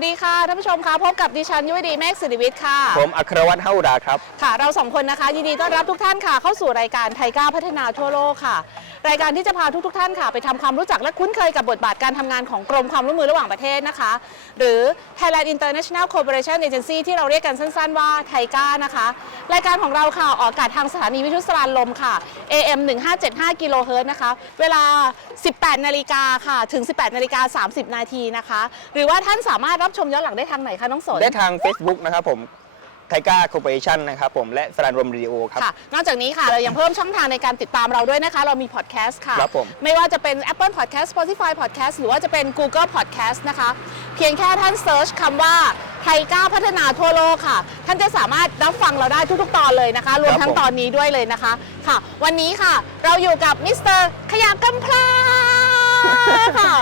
วัสดีค่ะท่านผู้ชมคะพบกับดิฉันยุวดีเมฆสิริวิทย์ค่ะ ผมอัครวัตรเฮาราครับ ค่ะ เราสองคนนะคะ ยินดีต้อนรับทุกท่านค่ะเข้าสู่รายการไทยก้าวพัฒนาทั่วโลกค่ะ รายการที่จะพาทุกๆท่านค่ะ ไปทำความรู้จักและคุ้นเคยกับบทบาทการทำงานของกรมความร่วมมือระหว่างประเทศนะคะ หรือ Thailand International Cooperation Agency ที่เราเรียกกันสั้น ๆ ว่าไทยก้านะคะ รายการของเราค่ะออกอากาศทางสถานีวิทยุสรานลมค่ะ AM 1575กิโลเฮิรตซ์นะคะ เวลา 18 นาฬิกาค่ะ ถึง 18 นาฬิกา 30 นาทีนะคะ หรือว่าท่านสามารถรับชมย้อนหลังได้ทางไหนคะน้องสนได้ทาง Facebook นะครับผม ไทก้าคอร์ปอเรชันนะครับผมและสรานรมรีโอครับ ค่ะ นอกจากนี้ค่ะ เรายังเพิ่มช่องทางในการติดตามเราด้วยนะคะ เรามีพอดแคสต์ค่ะ ครับผม ไม่ว่าจะเป็น Apple Podcast Spotify Podcast หรือว่าจะเป็น Google Podcast นะคะ เพียงแค่ท่านเซิร์ชคำว่าไทยก้าวพัฒนาทั่วโลกค่ะ ท่านจะสามารถรับฟังเราได้ทุกๆ ตอนเลยนะคะ รวมทั้งตอนนี้ด้วยเลยนะคะ ค่ะ วันนี้ค่ะ เราอยู่กับมิสเตอร์ขยะกำพร้าค่ะ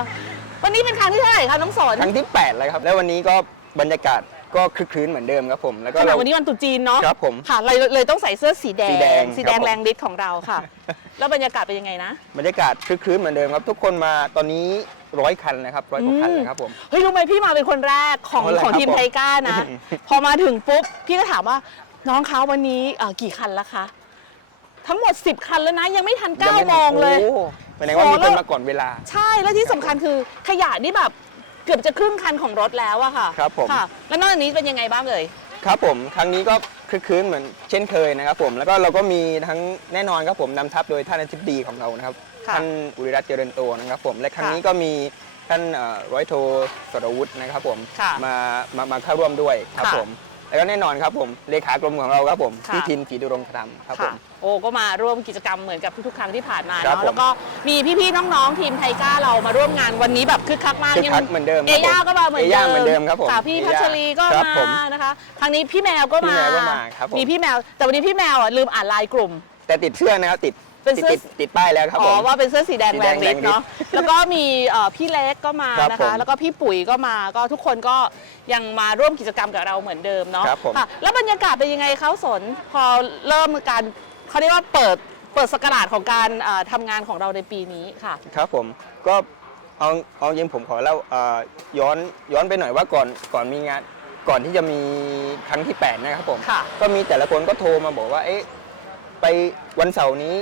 วันนี้เป็นครั้งที่เท่าไหร่คะน้องสน ครั้งที่ 8 แล้วครับ แล้ววันนี้ก็บรรยากาศ ก็คลึกคลื้นเหมือนเดิมครับผมแล้วก็ขณะเรา วันนี้วันตรุษจีนเนาะครับผมค่ะเลยเลยต้องใส่เสื้อสีแดง สีแดงสีแดงครับผม แรงฤทธิ์ของเราค่ะ แล้วบรรยากาศเป็นยังไงนะ บรรยากาศคลึกคลื้นเหมือนเดิมครับ ทุกคนมาตอนนี้ร้อยคันนะครับร้อยกว่าคันเลยครับผม เฮ้ยรู้ไหมพี่มาเป็นคนแรกของอ๋อเหรอของทีมครับผมไทก้านะ อืม พอมาถึงปุ๊บ พี่ก็ถามว่าน้องเขาวันนี้เอ่อกี่คันแล้วคะ ทั้งหมด 10 คันแล้วนะ ยังไม่ทันยังไม่9โมงเลย โอ้แสดงว่ามีโอ้แล้คนวมาก่อนเวลา ใช่ แล้วที่สำคัญคือขยะนี่แบบ เกือบจะครึ่งคันของรถแล้วอะค่ะครับผม ค่ะ แล้วนอกจากนี้เป็นยังไงบ้างเอ่ย ครับผมครั้งนี้ก็คลึกคลื้นเหมือนเช่นเคยนะครับผมแล้วก็เราก็มีทั้งแน่นอนครับผมนำทัพโดยท่านอธิบดีของเรานะครับค่ะท่านอุริรัตน์เจริญโตนะครับผมและครั้งค่ะนี้ก็มีท่านเอ่อร้อยโทสรวุฒินะครับผมค่ะมามามาเข้าร่วมด้วยครับค่ะ ผม แล้วก็แน่นอนครับผมเลขากรมของเราครับผมค่ะ พี่ทินกีดุรงคธรรมครับผค่ะม โอ้ก็มาร่วมกิจกรรมเหมือนกับทุกๆครั้งที่ผ่านมาครับเนาะผมแล้วก็มีพี่ๆน้องๆทีมไทก้าเรามาร่วมงานวันนี้แบบคึกคักมากคึกคักเหมือนเดิมเอย่าก็มาเหมือนเอย่าเหมือนเดิมครับผมค่ะพี่เอย่าพัชรีก็ครับมาผมนะคะครั้งนี้พี่แมวก็มาพี่แมวก็มาครับผมมีพี่แมวแต่วันนี้พี่แมวอะลืมอ่านไลน์กลุ่ม แต่ติดเสื้อนะครับติด เป็นติดเสื้อ ติดติดป้ายแล้วครับอ๋ผอม ว่าเป็นเสื้อสีแดงสีแรแดงงฤทธิ์เนาะแรงฤทธิ์แล้วก็มีเอ่อพี่เล็กก็มาครับนะผคะ มแล้วก็พี่ปุ๋ยก็มาก็ทุกคนก็ยังมาร่วมกิจกรรมกับเราเหมือนเดิมเนาะครับผม ค่ะแล้วบรรยากาศเป็นยังไงเขาสนพอเริ่มการเขาเรียกว่าเปิดเปิดสกราชของการเอ่อทำงานของเราในปีนี้ค่ะ ครับผมก็เอาเอาจริงผมขอเล่าเอ่อย้อนย้อนไปหน่อยว่าก่อนก่อนมีงานก่อนที่จะมีครั้งที่ 8 นะครับผม ค่ะ ก็มีแต่ละคนก็โทรมาบอกว่าเอ๊ะไปวันเสาร์นี้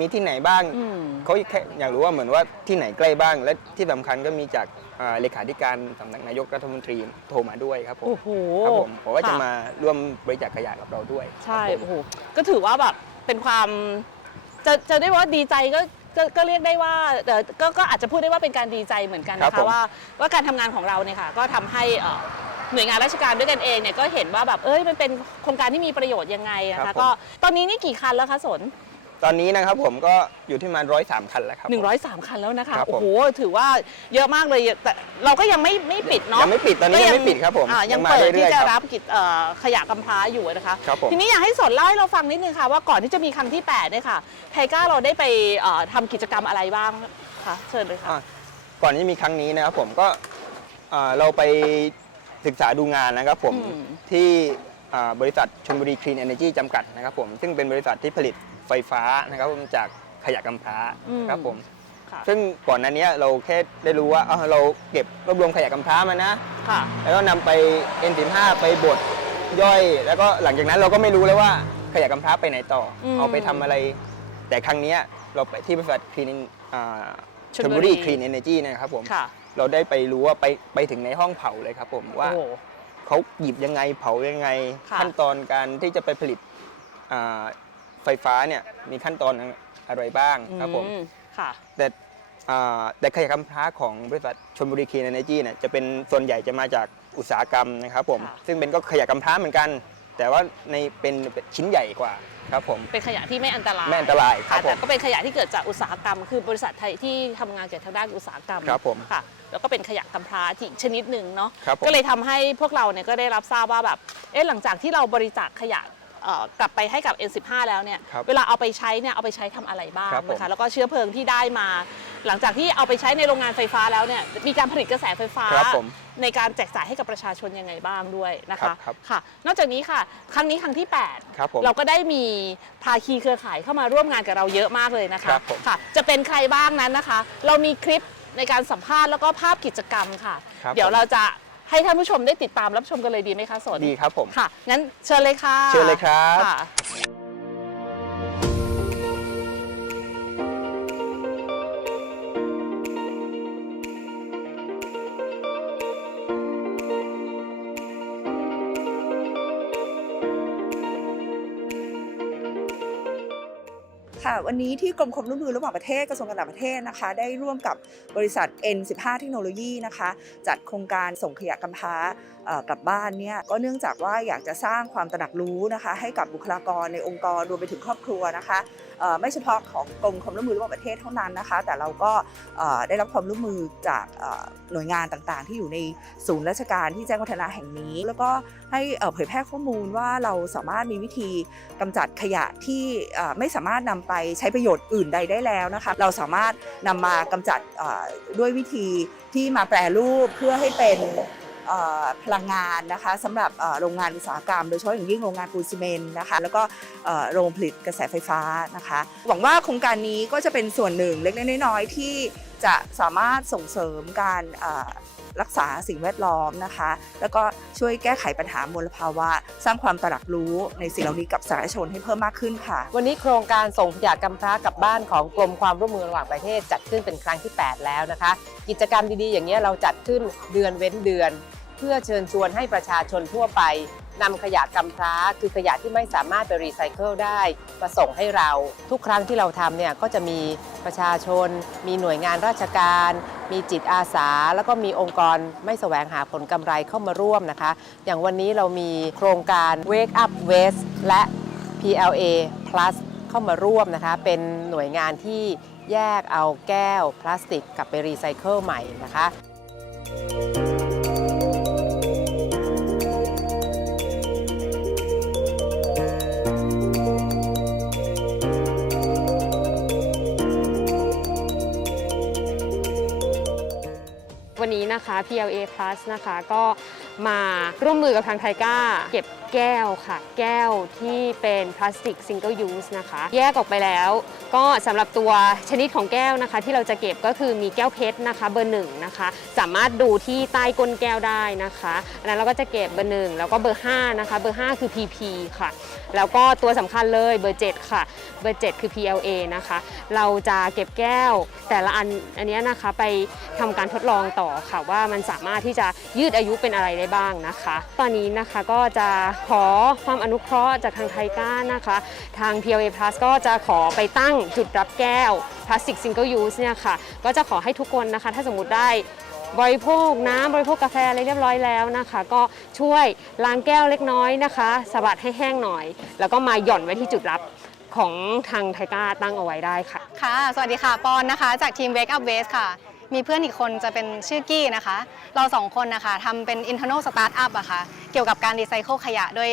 มีที่ไหนบ้าง อืม เขาแค่อยากรู้ว่าเหมือนว่าที่ไหนใกล้บ้าง และที่สำคัญก็มีจากอ่าเลขาธิการสำนักนายกรัฐมนตรีโทรมาด้วยครับผมโอ้โหครับผมบอกว่าจะค่มาร่วมบริจาคขยะกับเราด้วยใช่ครับผม โอ้โหก็ถือว่าแบบเป็นความจะจะได้ว่าดีใจก็ก็ก็เรียกได้ว่าเอ่อก็ก็อาจจะพูดได้ว่าเป็นการดีใจเหมือนกันครันะบผคะมว่าว่าการทำงานของเราเนี่ยค่ะก็ทำให้เอ่อหน่วยงานราชการด้วยกันเองเนี่ยก็เห็นว่าแบบเอ้ยมันเป็นโครงการที่มีประโยชน์ยังไงนะครัคะบผมก็ตอนนี้นี่กี่คันแล้วคะสน ตอนนี้นะครับผมก็อยู่ที่ประมาร้อยสามคันแล้วครับผม 103 คันแล้วนะคะครับผม โอ้โหถือว่าเยอะมากเลยแต่เราก็ยังไม่ไม่ปิดเนาะยังไม่ปิดตอนนี้ยังไม่ปิดครับผมอ่ายังมาเปิดเรื่ที่อยๆจะครับรับกิจเอ่อขยะกำพร้าอยู่นะคะ ครับผม ทีนี้อยากให้สนเล่าให้เราฟังนิดนึงค่ะ ว่าก่อนที่จะมีครั้งที่8เนี่ยค่ะไทก้าเราได้ไปเอ่อทำกิจกรรมอะไรบ้างคะเชิญเลยค่ะ อะก่อนที่มีครั้งนี้นะครับผมก็อ่าเราไปศึกษาดูงานนะครับผมอืม ที่อ่าบริษัทชลบุรีคลีนเอเนจีจำกัดนะครับผมซึ่งเป็นบริษัทที่ผลิต ไฟฟ้านะครับผมจากขยะกำพร้าอืม ครับผม ค่ะซึ่งก่อนหน้านี้เราแค่ได้รู้ว่าอ้าวเราเก็บรวบรวมขยะกำพร้ามานะ ค่ะ แล้วก็นำไป N15 ไปบดย่อย แล้วก็หลังจากนั้นเราก็ไม่รู้แล้วว่าขยะกำพร้าไปไหนต่ออมเอาไปทำอะไร แต่ครั้งเนี้ยเราไปที่บริษัทคลีนอ่าชชลลบุบุรีรี คลีนเอเนจีนะครับผม ค่ะเราได้ไปรู้ว่าไปไปถึงในห้องเผาเลยครับผมว่า โอ้โห เขาหยิบยังไงเผายังไง ค่ะขั้นตอนการที่จะไปผลิตอ่า ไฟฟ้าเนี่ยมีขั้นตอนอะไรบ้างครับผมอืค่ะ แต่อ่าแต่ขยะกำพร้าของบริษัทชลบุรีคลีนเอเนจีเนี่ยจะเป็นส่วนใหญ่จะมาจากอุตสาหกรรมนะครับผมค่ะ ซึ่งเป็นก็ขยะกำพร้าเหมือนกัน แต่ว่าในเป็นเป็นชิ้นใหญ่กว่าครับผมเป็นขยะที่ไม่อันตรายไม่อันตรายครัค่ะบผมแต่ก็เป็นขยะที่เกิดจากอุตสาหกรรม คือบริษัทไทยที่ทำงานเกี่ยวกับทางด้านอุตสาหกรรมครับผมค่ะ แล้วก็เป็นขยะกำพร้าที่ชนิดหนึ่งเนาะครับผมก็เลยทำให้พวกเราเนี่ยก็ได้รับทราบว่าแบบเอ๊ะหลังจากที่เราบริจาคขยะ เอ่อกลับไปให้กับ N15 แล้วเนี่ยครับเวลาเอาไปใช้เนี่ยเอาไปใช้ทำอะไรบ้างครับผม นะคะแล้วก็เชื้อเพลิงที่ได้มา หลังจากที่เอาไปใช้ในโรงงานไฟฟ้าแล้วเนี่ยมีการผลิตกระแสไฟฟ้า ครับผม ในการแจกจ่ายให้กับประชาชนยังไงบ้างด้วยนะครัคะบครับค่ะ นอกจากนี้ค่ะ ครั้งนี้ครั้งที่ 8 ครับผมเราก็ได้มีภาคีเครือข่ายเข้ามาร่วมงานกับเราเยอะมากเลยนะคะครับผมค่ะจะเป็นใครบ้างนั้นนะคะ เรามีคลิปในการสัมภาษณ์แล้วก็ภาพกิจกรรมค่ะ ครับเดี๋ยวผมเราจะ ให้ท่านผู้ชมได้ติดตามรับชมกันเลยดีไหมคะสนดีครับผม ค่ะ งั้นเชิญเลยค่ะเชิญเลยครับค่ะ ค่ะวันนี้ที่กรมความร่วมมือระหว่างประเทศกระทรวงการต่างประเทศนะคะ ได้ร่วมกับบริษัท N15 เทคโนโลยีนะคะ จัดโครงการส่งขยะกำพร้ากลับบ้านเนี่ยก็เนื่องจากว่าอยากจะสร้างความตระหนักรู้นะคะ ให้กับบุคลากรในองค์กรรวมไปถึงครอบครัวนะคะ ไม่เฉพาะของกรมความร่วมมือระหว่างประเทศเท่านั้นนะคะ แต่เราก็ได้รับความร่วมมือจากหน่วยงานต่างๆ ที่อยู่ในศูนย์ราชการที่แจ้งวัฒนะแห่งนี้ แล้วก็ให้เผยแพร่ข้อมูลว่าเราสามารถมีวิธีกำจัดขยะที่ไม่สามารถนำไปใช้ประโยชน์อื่นใดได้แล้วนะคะเราสามารถนำมากำจัดด้วยวิธีที่มาแปรรูปเพื่อให้เป็น พลังงานนะคะสำหรับโรงงานอุตสาหกรรม โดยเฉพาะอย่างยิ่งโรงงานปูนซีเมนต์นะคะแล้วก็โรงผลิตกระแสไฟฟ้านะคะหวังว่าโครงการนี้ก็จะเป็นส่วนหนึ่งเล็กๆน้อยๆที่จะสามารถส่งเสริมการ รักษาสิ่งแวดล้อมนะคะ แล้วก็ช่วยแก้ไขปัญหามลภาวะ สร้างความตระหนักรู้ในสิ่งเหล่านี้กับสาธารณชนให้เพิ่มมากขึ้นค่ะ วันนี้โครงการส่งขยะกำพร้ากลับบ้านของกรมความร่วมมือระหว่างประเทศจัดขึ้นเป็นครั้งที่ 8 แล้วนะคะ กิจกรรมดีๆ อย่างนี้เราจัดขึ้นเดือนเว้นเดือน เพื่อเชิญชวนให้ประชาชนทั่วไป นำขยะกำพร้าคือขยะที่ไม่สามารถไปรีไซเคิลได้มาส่งให้เรา ทุกครั้งที่เราทำเนี่ยก็จะมีประชาชน มีหน่วยงานราชการ มีจิตอาสา แล้วก็มีองค์กรไม่แสวงหาผลกำไรเข้ามาร่วมนะคะ อย่างวันนี้เรามีโครงการ Wake Up Waste และ PLA Plus เข้ามาร่วมนะคะ เป็นหน่วยงานที่แยกเอาแก้วพลาสติกกลับไปรีไซเคิลใหม่นะคะวัน นะคะ PLA Plus นะคะ ก็มาร่วมมือกับทางไทก้าเก็บแก้วค่ะ แก้วที่เป็นพลาสติกซิงเกิลยูสนะคะ แยกออกไปแล้ว ก็สำหรับตัวชนิดของแก้วนะคะ ที่เราจะเก็บก็คือมีแก้วเพชรนะคะเบอร์หนึ่งนะคะ สามารถดูที่ใต้ก้นแก้วได้นะคะอันนั้นเราก็จะเก็บเบอร์หนึ่งแล้วก็เบอร์ห้านะคะเบอร์ห้าคือ PP ค่ะ แล้วก็ตัวสำคัญเลยเบอร์ 7 ค่ะ เบอร์ 7 คือ PLA นะคะ เราจะเก็บแก้วแต่ละอันอันนี้นะคะไปทำการทดลองต่อค่ะว่ามันสามารถที่จะยืดอายุเป็นอะไรได้บ้างนะคะ ตอนนี้นะคะก็จะขอความอนุเคราะห์จากทางไทก้านะคะ ทาง PLA Plus ก็จะขอไปตั้งจุดรับแก้วพลาสติกซิงเกิลยูสเนี่ยค่ะ ก็จะขอให้ทุกคนนะคะ ถ้าสมมติได้บริโภคน้ำบริโภคกาแฟอะไรเรียบร้อยแล้วนะคะ ก็ช่วยล้างแก้วเล็กน้อยนะคะสะบัดให้แห้งหน่อย แล้วก็มาหย่อนไว้ที่จุดรับ ของทางไทก้าตั้งเอาไว้ได้ค่ะ ค่ะ สวัสดีค่ะ ปอนนะคะ จากทีม Wake Up Waste ค่ะ มีเพื่อนอีกคนจะเป็นชื่อกี้นะคะ เราสองคนนะคะทำเป็น internal startup อะค่ะ เกี่ยวกับการรีไซเคิลขยะ โดย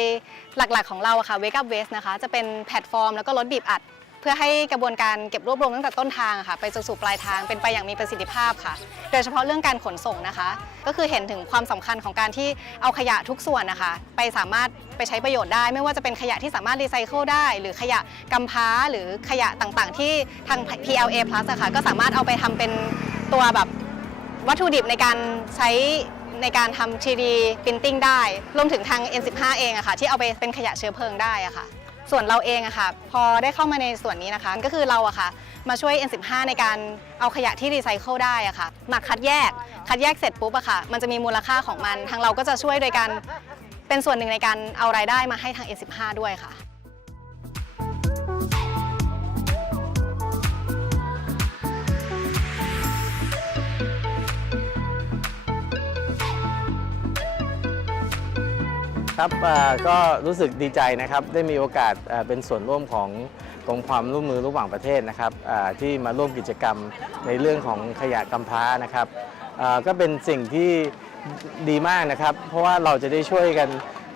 หลักๆของเราอะค่ะ Wake Up Waste นะคะ จะเป็นแพลตฟอร์มแล้วก็รถบีบอัด เพื่อให้กระบวนการเก็บรวบรวมตั้งแต่ต้นทางอะค่ะ ไปจนสู่ปลายทางเป็นไปอย่างมีประสิทธิภาพค่ะ โดยเฉพาะเรื่องการขนส่งนะคะ ก็คือเห็นถึงความสำคัญของการที่เอาขยะทุกส่วนนะคะ ไปสามารถ ไปใช้ประโยชน์ได้ ไม่ว่าจะเป็นขยะที่สามารถรีไซเคิลได้ หรือขยะกำพร้าหรือขยะต่างๆ ที่ทาง PLA Plus อะค่ะก็สามารถเอาไปทำเป็นตัวแบบวัตถุดิบในการใช้ในการทำ 3D printing ได้ รวมถึงทาง N15 เองอะค่ะที่เอาไปเป็นขยะเชื้อเพลิงได้อะค่ะ ส่วนเราเองอะค่ะพอได้เข้ามาในส่วนนี้นะคะ ก็คือเราอะค่ะมาช่วย N15 ในการเอาขยะที่รีไซเคิลได้อะค่ะมาคัดแยก คัดแยกเสร็จปุ๊บอะค่ะ มันจะมีมูลค่าของมัน ทางเราก็จะช่วยโดยการ เป็นส่วนหนึ่งในการเอารายได้มาให้ทาง N15 ด้วยค่ะ ครับอ่าก็รู้สึกดีใจนะครับได้มีโอกาสอ่าเป็นส่วนร่วมของกรมความร่วมมือระหว่างประเทศนะครับอ่าที่มาร่วมกิจกรรมในเรื่องของขยะกำพร้านะครับอ่าก็เป็นสิ่งที่ ดีมากนะครับ เพราะว่าเราจะได้ช่วยกัน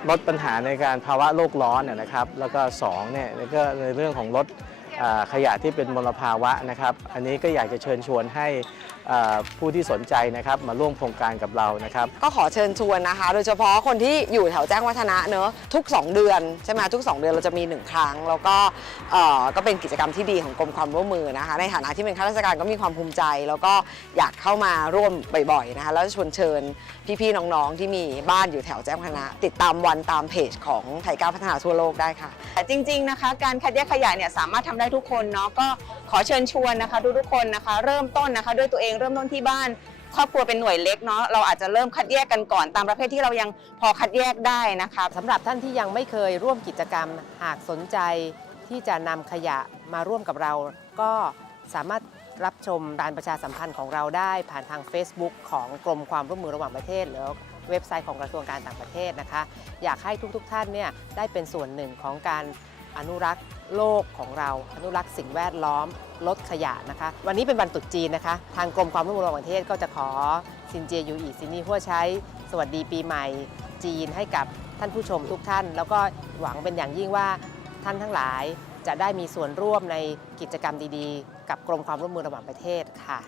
ลดปัญหาในการภาวะโลกร้อนนะครับ แล้วก็สองเนี่ยแล้วก็ในเรื่องของลดขยะที่เป็นมลภาวะนะครับ อันนี้ก็อยากจะเชิญชวนให้ ผู้ที่สนใจนะครับมาร่วมโครงการกับเรานะครับก็ขอเชิญชวนนะคะ โดยเฉพาะคนที่อยู่แถวแจ้งวัฒนะเนอะทุก 2 เดือนใช่ไหมทุก 2 เดือนเราจะมี 1 ครั้ง แล้วก็ก็เป็นกิจกรรมที่ดีของกรมความร่วมมือนะคะ ในฐานะที่เป็นข้าราชการก็มีความภูมิใจ แล้วก็อยากเข้ามาร่วมบ่อยๆนะคะแล้วชวนเชิญพี่ๆน้องๆ ที่มีบ้านอยู่แถวแจ้งวัฒนะติดตามวันตามเพจของไทยก้าวพัฒนาทั่วโลกได้ค่ะแต่จริงๆนะคะการคัดแยกขยะเนี่ยสามารถทำได้ทุกคนเนาะก็ขอเชิญชวนนะคะทุกๆคนนะคะ เริ่มต้นนะคะด้วยตัวเองเริ่มต้นที่บ้าน ครอบครัวเป็นหน่วยเล็กเนาะเราอาจจะเริ่มคัดแยกกันก่อนตามประเภทที่เรายังพอคัดแยกได้นะคะสำหรับท่านที่ยังไม่เคยร่วมกิจกรรม หากสนใจที่จะนำขยะมาร่วมกับเรา ก็สามารถรับชมการประชาสัมพันธ์ของเราได้ผ่านทาง Facebook ของกรมความร่วมมือระหว่างประเทศหรือเว็บไซต์ของกระทรวงการต่างประเทศนะคะ อยากให้ทุกๆทท่านเนี่ยได้เป็นส่วนหนึ่งของการ อนุรักษ์โลกของเรา อนุรักษ์สิ่งแวดล้อม ลดขยะนะคะ วันนี้เป็นวันตรุษจีนนะคะ ทางกรมความร่วมมือระหว่างประเทศก็จะขอซินเจียยูอีซินนี่หัวใช้ สวัสดีปีใหม่จีนให้กับท่านผู้ชมทุกท่าน แล้วก็หวังเป็นอย่างยิ่งว่าท่านทั้งหลายจะได้มีส่วนร่วมในกิจกรรมดีๆ กับกรมความร่วมมือระหว่างประเทศค่ะ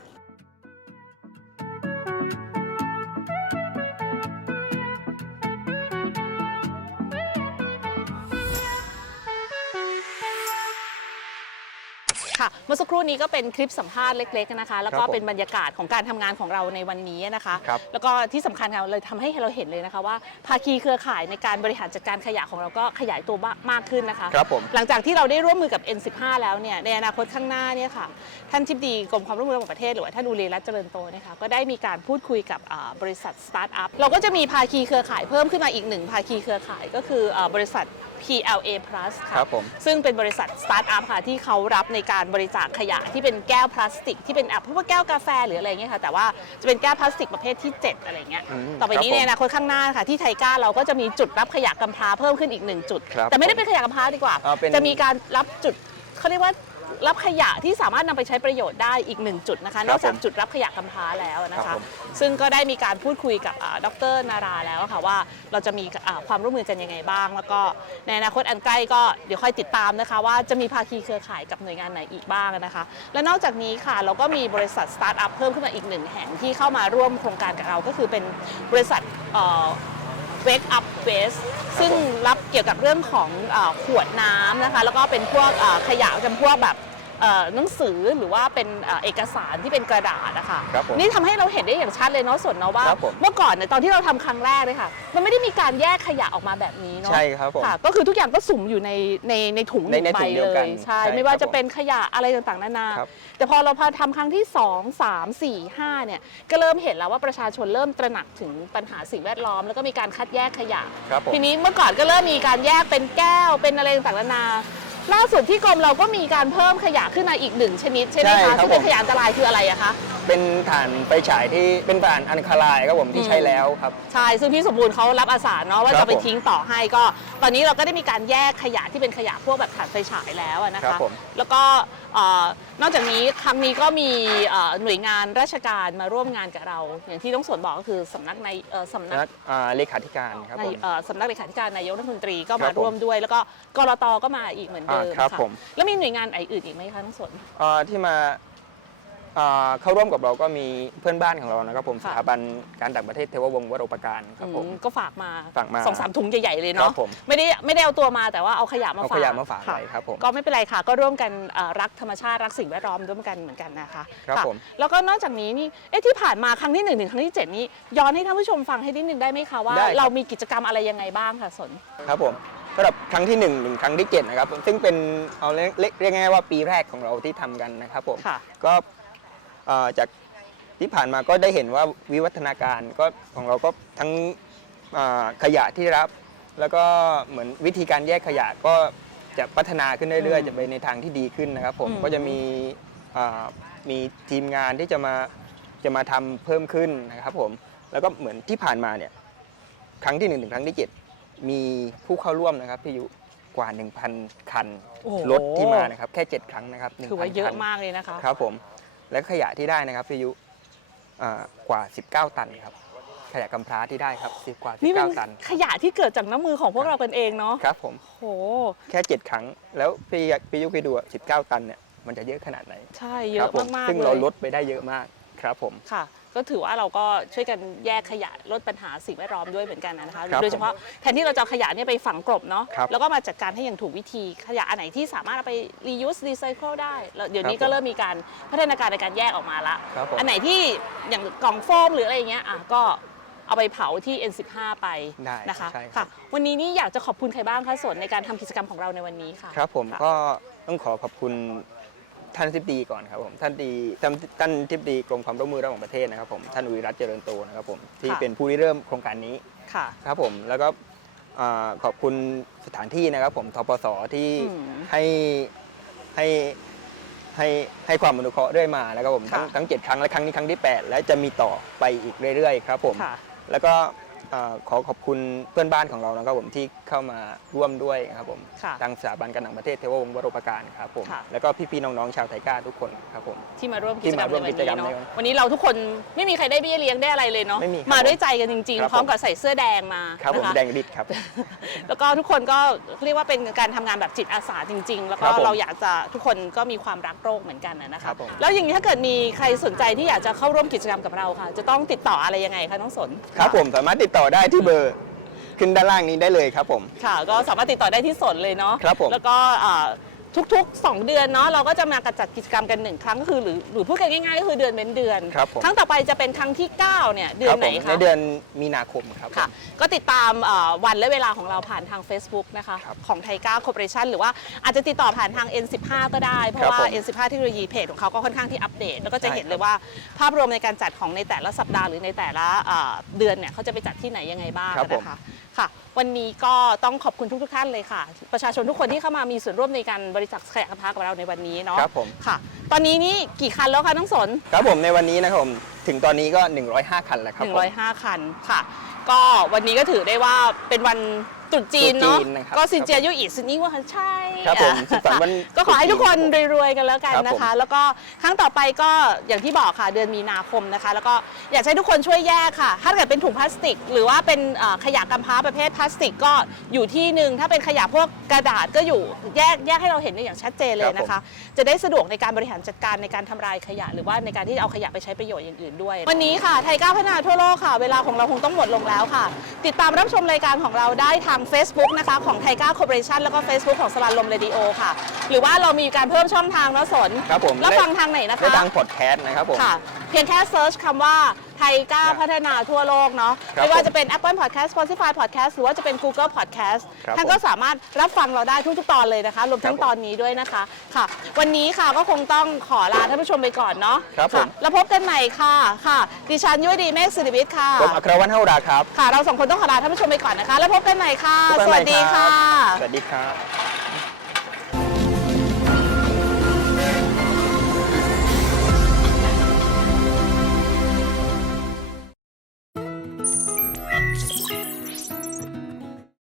เมื่อสักครู่นี้ก็เป็นคลิปสัมภาษณ์เล็กๆนะคะ แล้วก็ครับผมเป็นบรรยากาศของการทำงานของเราในวันนี้นะคะครับแล้วก็ที่สำคัญค่ะเลยทำให้เราเห็นเลยนะคะว่าภาคีเครือข่ายในการบริหารจัดการขยะของเราก็ขยายตัวมากขึ้นนะคะครับผมหลังจากที่เราได้ร่วมมือกับ N15 แล้วเนี่ยในอนาคตข้างหน้าเนี่ยค่ะท่านทิบดีกรมความร่วมมือระหว่างประเทศหรือว่าท่านอุเรรัตน์เจริญโตนะคะก็ได้มีการพูดคุยกับอ่าบริษัทสตาร์ทอัพเราก็จะมีภาคีเครือข่ายเพิ่มขึ้นมาอีกหนึ่งภาคีเครือข่ายก็คืออ่าบริษัท PLA Plus ค่ะครับผม ซึ่งเป็นบริษัทสตาร์ทอัพค่ะที่เขารับในการบริจาคขยะที่เป็นแก้วพลาสติก ที่เป็นอะพวกแก้วกาแฟหรืออะไรเงี้ยค่ะแต่ว่าจะเป็นแก้วพลาสติกประเภทที่ 7 อะไรเงี้ยอืมต่อไปนี้ครับผมในอนาคตข้างหน้าค่ะที่ไทก้าเราก็จะมีจุดรับขยะกำพร้าเพิ่มขึ้นอีกหนึ่งจุด ครับแต่ไม่ได้เป็นขยะกำพร้าดีกว่าอ่าเป็น จะมีการรับจุดเขาเรียกว่า รับขยะที่สามารถนำไปใช้ประโยชน์ได้อีกหนึ่งจุดนะคะนอกจากจุดรับขยะกำพร้าแล้วนะครัคะ บผม ซึ่งก็ได้มีการพูดคุยกับอ่าดรนาราแล้วค่ะว่าเราจะมีอ่าความร่วมมือกันยังไงบ้าง แล้วก็ในอนาคตอันใกล้ก็เดี๋ยวค่อยติดตามนะคะ ว่าจะมีภาคีเครือข่ายกับหน่วยงานไหนอีกบ้างนะคะ และนอกจากนี้ค่ะเราก็มีบริษัทสตาร์ทอัพเพิ่มขึ้นมาอีกหนึ่งแห่งที่เข้ามาร่วมโครงการกับเราก็คือเป็นบริษัทเอ่อ Wake Up Waste ซึ่งรับเกี่ยวกับเรื่องของเออขวดน้ำนะคะ แล้วก็เป็นพวกเอ่อขยะจำพวกแบบเอ่อ หนังสือหรือว่าเป็นเอ่อเอกสารที่เป็นกระดาษนะคะครับผมนี่ทำให้เราเห็นได้อย่างชัดเลยเนาะส่วนเนาะว่าครับผมเมื่อก่อนเนี่ยตอนที่เราทำครั้งแรกเลยค่ะมันไม่ได้มีการแยกขยะออกมาแบบนี้เนาะใช่ครับผมค่ะก็คือทุกอย่างก็สุ่มอยู่ในในในถุงหในนึ่งในใบถุงเดีเลยวกันยใช่ใช่ไม่ว่าครับจะเป็นขยะอะไรต่างๆนานาครับแต่พอเราพาทำครั้งที่ 2 3 4 5เนี่ยก็เริ่มเห็นแล้วว่าประชาชนเริ่มตระหนักถึงปัญหาสิ่งแวดล้อม แล้วก็มีการคัดแยกขยะครับผมทีนี้เมื่อก่อนก็เริ่มมีการแยกเป็นแก้วเป็นอะไรต่างๆนานา ล่าสุดที่กรมเราก็มีการเพิ่มขยะขึ้นมาอีกหนึ่งชนิดใช่ไหมใช่ครัคะบซึ่งเป็นผม ขยะอันตรายคืออะไรอะคะ เป็นถ่านไฟฉายที่เป็นถ่านอันคาไลายครับผมที่ใช้แล้วครับ ใช่ ซึ่งพี่สมบูรณ์เขารับอาสาเนาะว่าครับจะไปผมทิ้งต่อให้ก็ ตอนนี้เราก็ได้มีการแยกขยะที่เป็นขยะพวกแบบถ่านไฟฉายแล้วอะนะครัคะ บผมแล้วก็เอ่อนอกจากนี้ครั้งนี้ก็มีเอ่อหน่วยงานราชการมาร่วมงานกับเรา อย่างที่ต้องสวนบอกก็คือสำนักในเอ่อสำนักนักอ่าเลขาธิการครับในผมเอ่อสำนักเลขาธิการนายกรัฐมนตรีก็ครัมาบผมร่วมด้วย แล้วก็กรตก็มาอีกเหมือนเดิมอ่าครับค่ะผมแล้วมีหน่วยงานไหนอื่นอีกไหมคะทั้งสวนอ่าที่มา อ่าเข้าร่วมกับเราก็มีเพื่อนบ้านของเรานะครับผมค่ะสถาบันการต่างประเทศเทววงศ์วโรปการครับผม อืมก็ฝากมาฝากมาสองสามถุงใหญ่ ๆ เลยคเนาะรับผม ไม่ได้ไม่ได้เอาตัวมาแต่ว่าเอาขยะมาเอาฝาก ขยะมาฝากค่ะไว้ครับผม ก็ไม่เป็นไรค่ะ ก็ร่วมกันเอ่อรักธรรมชาติรักสิ่งแวดล้อมร่วมกันเหมือนกันนะคะครับะผม แล้วก็นอกจากนี้นี่เอ๊ะที่ผ่านมาครั้งที่หนึ่งถึงครั้งที่เจ็ดนี้ย้อนให้ท่านผู้ชมฟังให้นิดนึงได้ไหมคะว่า ได้ครับ เรามีกิจกรรมอะไรยังไงบ้างค่ะสน ครับผมสำหรับครั้งที่1นึ่งถึงครั้งที่ 7 นะครับซึ่งเป็นเอาเรียกเรียกเรียกง่ายๆว่าปีแรกของเราที่ทำกันนะครับผมค่ะ ก็เอ่อ จากที่ผ่านมาก็ได้เห็นว่าวิวัฒนาการก็ของเราก็ทั้งอ่าขยะที่รับ แล้วก็เหมือนวิธีการแยกขยะก็จะพัฒนาขึ้นเรื่อยอืมๆจะไปในทางที่ดีขึ้นนะครับ ผมอืมก็จะมีอ่ามีทีมงานที่จะมาจะมาทำเพิ่มขึ้นนะครับ ผมแล้วก็เหมือนที่ผ่านมาเนี่ยครั้งที่หนึ่งถึงครั้งที่เจ็ดมีผู้เข้าร่วมนะครับพี่ยุกว่า 1,000 คันโอ้โหรถที่มานะครับ แค่ 7 ครั้งนะครับถือว่า1,000เยอะคันมากเลยนะคะครับผม และขยะที่ได้นะครับพี่ยุอ่ากว่า 19 ตันครับขยะกำพร้าที่ได้ครับ10กว่านี่เป็น19ตันขยะที่เกิดจากน้ำมือของพวกเรากันเองเนาะครับผมโหแค่7ครั้ง แล้วพี่พี่ยุคิดดูอะ19ตันเนี่ยมันจะเยอะขนาดไหน ใช่เยครัอะบผมมากๆซึ่งเลเรายลดไปได้เยอะมากครับผมค่ะ ก็ถือว่าเราก็ช่วยกันแยกขยะลดปัญหาสิ่งแวดล้อมด้วยเหมือนกันนะคะ ครับโดยเฉพาะแทนที่เราจะเอาขยะเนี่ยไปฝังกลบเนาะครับแล้วก็มาจัดการให้อย่างถูกวิธีขยะอันไหนที่สามารถเอาไป reuse recycle ได้แล้วเดี๋ยวนี้ครับก็ผมเริ่มมีการพัฒนาการในการแยกออกมาละครับผม อันไหนที่อย่างกล่องโฟมหรืออะไรอย่างเงี้ยอะก็เอาไปเผาที่ N15 ไปได้นะคะใช่ครับ ค่ะ วันนี้นี่อยากจะขอบคุณใครบ้างคะสนในการทำกิจกรรมของเราในวันนี้ค่ะ ครับผมะก็ต้องขอขอบคุณ ท่านทิบดีก่อนครับผมท่านดีท่านท่านทิบดีกรมความร่วมมือระหว่างประเทศนะครับผมท่านอุริรัตน์เจริญโตนะครับผมที่ค่ะ เป็นผู้ริเริ่มโครงการนี้ค่ะ ครับผมแล้วก็อ่าขอบคุณสถานที่นะครับผมทปสที่อืมให้ให้ให้ให้ความอนุเคราะห์เรื่อยมานะครับผมทั้งค่ะ ทั้ง7ครั้งและครั้งนี้ครั้งที่8และจะมีต่อไปอีกเรื่อยๆครับผม ค่ะ แล้วก็อ่าขอขอบคุณเพื่อนบ้านของเรานะครับผมที่เข้ามาร่วมด้วยครับผมค่ะ ทางสถาบันการต่างประเทศเทววงศ์วโรปการครับผมค่ะ แล้วก็พี่ๆน้องๆชาวไทก้าทุกคนครับผม ที่มาร่วมกิที่จกรรมามร่วมในวันกิจกรรมนี้เนาะในวันวันนี้เราทุกคนไม่มีใครได้เบี้ยเลี้ยงได้อะไรเลยเนาะไม่มีครับมาด้วยใจกันจริง ครับๆ พร้อมกับใส่เสื้อแดงมาครับผมนะคะแดงฤทธิ์ครับ แล้วก็ทุกคนก็เรียกว่าเป็นการทำงานแบบจิตอาสาจริง ๆ แล้วคก็รับผมเราอยากจะทุกคนก็มีความรักโรคเหมือนกันนะนะคคะรับผม แล้วอย่างนี้ถ้าเกิดมีใครสนใจที่อยากจะเข้าร่วมกิจกรรมกับเราค่ะ จะต้องติดต่ออะไรยังไงคะน้องสน ครับผมสามารถติดต่อได้ที่เบอร์ ขึ้นด้านล่างนี้ได้เลยครับผม ค่ะ ก็สามารถติดต่อได้ที่สนเลยเนาะครับผม แล้วก็อ่าทุกๆ 2 เดือนเนาะเราก็จะมากระจัดกิจกรรมกันหนึ่งครั้งก็คือหรือหรือพูดกันง่ายๆก็คือเดือนเว้นเดือนครับผม ครั้งต่อไปจะเป็นครั้งที่ 9 เนี่ยเดือคนรับไหนผมคะ ในเดือนมีนาคมครับค่ะก็ติดตามเอ่อวันและเวลาของเราผ่านทาง Facebook นะคะครับของไทก้าคอร์ปอเรชันหรือว่าอาจจะติดต่อผ่านทาง N15 ก็ได้ เพครัราะบว่า ผม N15 เทคโนโลยีเพจของเขาก็ค่อนข้างที่อัปเดต แล้วก็จะใช่เห็นครับเลยว่าภาพรวมในการจัดของในแต่ละสัปดาห์หรือในแต่ละเอ่อเดือนเนี่ยเขาจะไปจัดที่ไหนยังไงบ้างครับผม นะคะ ค่ะ วันนี้ก็ต้องขอบคุณทุกๆท่านเลยค่ะ ประชาชนทุกคนที่เข้ามามีส่วนร่วมในการบริจาคขยะกระพากับเราในวันนี้เนาะครับผมค่ะ ตอนนี้นี่กี่คันแล้วคะน้องสนครับผมในวันนี้นะครับผมถึงตอนนี้ก็ 105 คันแล้วครับผม105 คันค่ะ ก็วันนี้ก็ถือได้ว่าเป็นวัน ตรุษจีนเนาะตรุษจีนนะครับก็ซินเจียยุอีซินนี่ว่าใช่ครับผมอะสุขสันต์วันก็ขอให้ทุกคนตรุษจีนรวยๆกันแล้วกันครับนะผมคะ แล้วก็ครั้งต่อไปก็อย่างที่บอกค่ะเดือนมีนาคมนะคะ แล้วก็อยากให้ทุกคนช่วยแยกค่ะ ถ้าเกิดเป็นถุงพลาสติก หรือว่าเป็นเอ่อขยะกำพร้าประเภทพลาสติกก็อยู่ที่หนึ่งถ้าเป็นขยะพวกกระดาษก็อยู่แยกแยกให้เราเห็นได้อย่างชัดเจนเลยนะคะ จะได้สะดวกในการบริหารจัดการในการทำลายขยะ หรือว่าในการที่เอาขยะไปใช้ประโยชน์อย่างอื่นด้วย วันนี้ค่ะไทยก้าวพัฒนาทั่วโลกค่ะ เวลาของเราคงต้องหมดลงแล้วค่ะ ติดตามรับชมรายการของเราได้ทาง Facebook นะคะของไทยก้าวคอร์ปอเรชันแล้วก็ Facebook ของสวรรค์ลมเรดิโอค่ะ หรือว่าเรามีการเพิ่มช่องทางนะสนครับผม แล้วฟังทางไหนนะคะ ได้ทางพอดแคสต์นะครับผม ค่ะเพียงแค่เซิร์ชคำว่า ไทยก้าวพัฒนาทั่วโลกเนาะครับไม่ว่าผมจะเป็น Apple Podcast Spotify Podcast หรือว่าจะเป็น Google Podcast ครับท่านก็สามารถรับฟังเราได้ทุกๆตอนเลยนะคะ รวมทั้งครับผมตอนนี้ด้วยนะคะค่ะ วันนี้ค่ะก็คงต้องขอลาท่านผู้ชมไปก่อนเนาะครับผมแล้วพบกันใหม่ค่ะค่ะดิฉันยุ้ยดีเมฆสิริวิทย์ค่ะ ผมอัครวัฒน์เฮาราครับค่ะ เราสองคนต้องขอลาท่านผู้ชมไปก่อนนะคะ แล้วพบกันใหม่ค่ะ พบกันสใหม่วัสดีครัค่ะบสวัสดีครับ